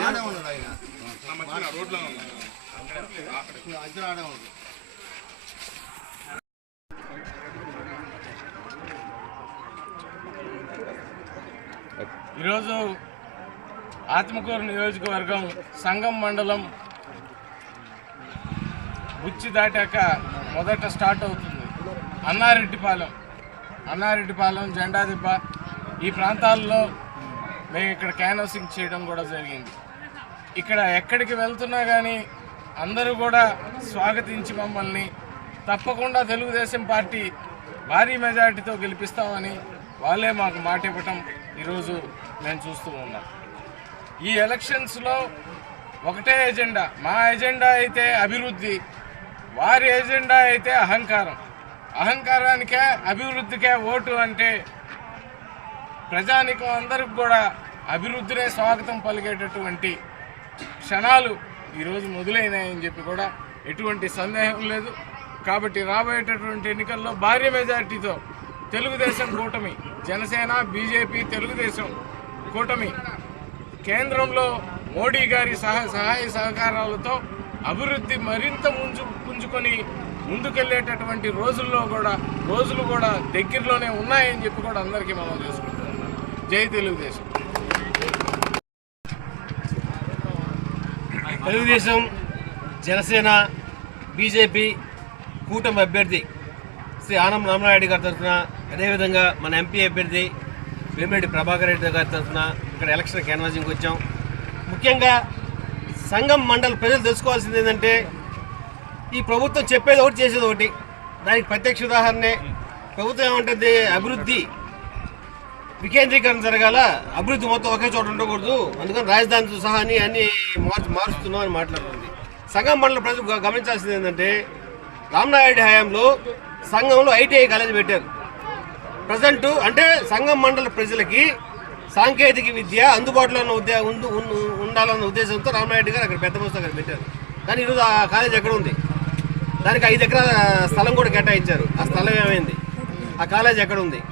ఆడే ఉన్నాడు ఆయన ఇద్దరు ఆడే ఉన్నాడు ఈరోజు ఆత్మకూరు నియోజకవర్గం సంగం మండలం బుచ్చి దాటాక మొదట స్టార్ట్ అవుతుంది. అన్నారెడ్డిపాలెం. అన్నారెడ్డిపాలెం జెండా దిబ్బ. ఈ ప్రాంతాల్లో మేము ఇక్కడ క్యాన్వసింగ్ చేయడం కూడా జరిగింది. ఇక్కడ ఎక్కడికి వెళ్తున్నా కానీ అందరూ కూడా స్వాగతించి మమ్మల్ని తప్పకుండా తెలుగుదేశం పార్టీ భారీ మెజారిటీతో గెలిపిస్తామని వాళ్ళే మాకు మాట ఇవ్వటం ఈరోజు మేము చూస్తూ ఉన్నాం. ఈ ఎలక్షన్స్లో ఒకటే ఎజెండా మా ఎజెండా అయితే అభివృద్ధి వారి ఎజెండా అయితే అహంకారం. అహంకారానికే అభివృద్ధికే ఓటు అంటే ప్రజానికం అందరికి కూడా అభివృద్ధినే స్వాగతం పలికేటటువంటి క్షణాలు ఈరోజు మొదలైనాయని చెప్పి కూడా ఎటువంటి సందేహం లేదు. కాబట్టి రాబోయేటటువంటి ఎన్నికల్లో భారీ మెజార్టీతో తెలుగుదేశం కూటమి జనసేన బీజేపీ తెలుగుదేశం కూటమి కేంద్రంలో మోడీ గారి సహ సహాయ సహకారాలతో అభివృద్ధి మరింత ముంచు పుంజుకొని ముందుకెళ్ళేటటువంటి రోజుల్లో కూడా రోజులు కూడా దగ్గరలోనే ఉన్నాయని చెప్పి కూడా అందరికీ మనం చేసుకుంటున్నాం. జై తెలుగుదేశం. తెలుగుదేశం జనసేన బీజేపీ కూటమి అభ్యర్థి శ్రీ ఆనం రామనాయుడు గారి తరఫున అదేవిధంగా మన ఎంపీ అభ్యర్థి వేమిరెడ్డి ప్రభాకర్ రెడ్డి గారి తరఫున ఇక్కడ ఎలక్షన్ క్యాన్వాసింగ్కి వచ్చాం. ముఖ్యంగా సంఘం మండల ప్రజలు తెలుసుకోవాల్సింది ఏంటంటే ఈ ప్రభుత్వం చెప్పేది ఒకటి చేసేది ఒకటి. దానికి ప్రత్యక్ష ఉదాహరణే ప్రభుత్వం ఏమంటుంది? అభివృద్ధి. వికేంద్రీకరణ జరగాల అభివృద్ధి మొత్తం ఒకే చోట ఉండకూడదు. అందుకని రాజధానితో సహా అని అన్ని మార్చు మారుస్తున్నాం అని మాట్లాడుతుంది. సంఘం మండల ప్రజలు గమనించాల్సింది ఏంటంటే రామ్నాయుడు హయాంలో సంఘంలో ఐటీఐ కాలేజ్ పెట్టారు. ప్రజెంట్ అంటే సంఘం మండల ప్రజలకి సాంకేతిక విద్య అందుబాటులో ఉన్న ఉద్యోగ ఉండు- ఉండాలన్న ఉద్దేశంతో రామనాయుడు గారు అక్కడ పెద్ద పుస్తకం అక్కడ పెట్టారు. కానీ ఈరోజు ఆ కాలేజ్ ఎక్కడ ఉంది? దానికి ఐదు ఎకరాల స్థలం కూడా కేటాయించారు. ఆ స్థలం ఏమైంది? ఆ కాలేజ్ ఎక్కడ ఉంది?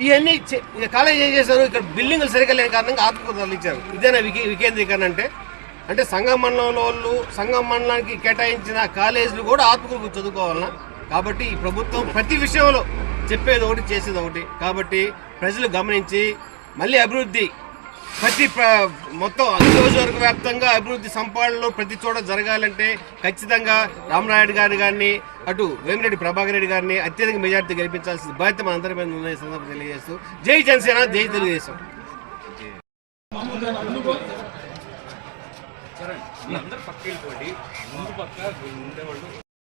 ఇవన్నీ చే- కాలేజ్ ఏం చేశారు? ఇక్కడ బిల్డింగ్లు సరిగ్గా లేని కారణంగా ఆత్మకూరు తరలించారు ఇదేనా వికే వికేంద్రీకరణ అంటే? అంటే సంఘం మండలంలో వాళ్ళు సంఘం మండలానికి కేటాయించిన కాలేజీలు కూడా ఆత్మకూరు చదువుకోవాలన్నా కాబట్టి ఈ ప్రభుత్వం ప్రతి విషయంలో చెప్పేది ఒకటి చేసేది ఒకటి కాబట్టి ప్రజలు గమనించి మళ్ళీ అభివృద్ధి ప్రతి మొత్తం నియోజకవర్గ వ్యాప్తంగా అభివృద్ధి సంపాదనలో ప్రతి చోట జరగాలంటే ఖచ్చితంగా రామనాయుడు గారి గారిని అటు వేమిరెడ్డి ప్రభాకర్ రెడ్డి గారిని అత్యధిక మెజార్టీ గెలిపించాల్సిన బాధ్యత మన అందరి మీద ఉన్న సందర్భం తెలియజేస్తూ జై జనసేన జై తెలుగుదేశం.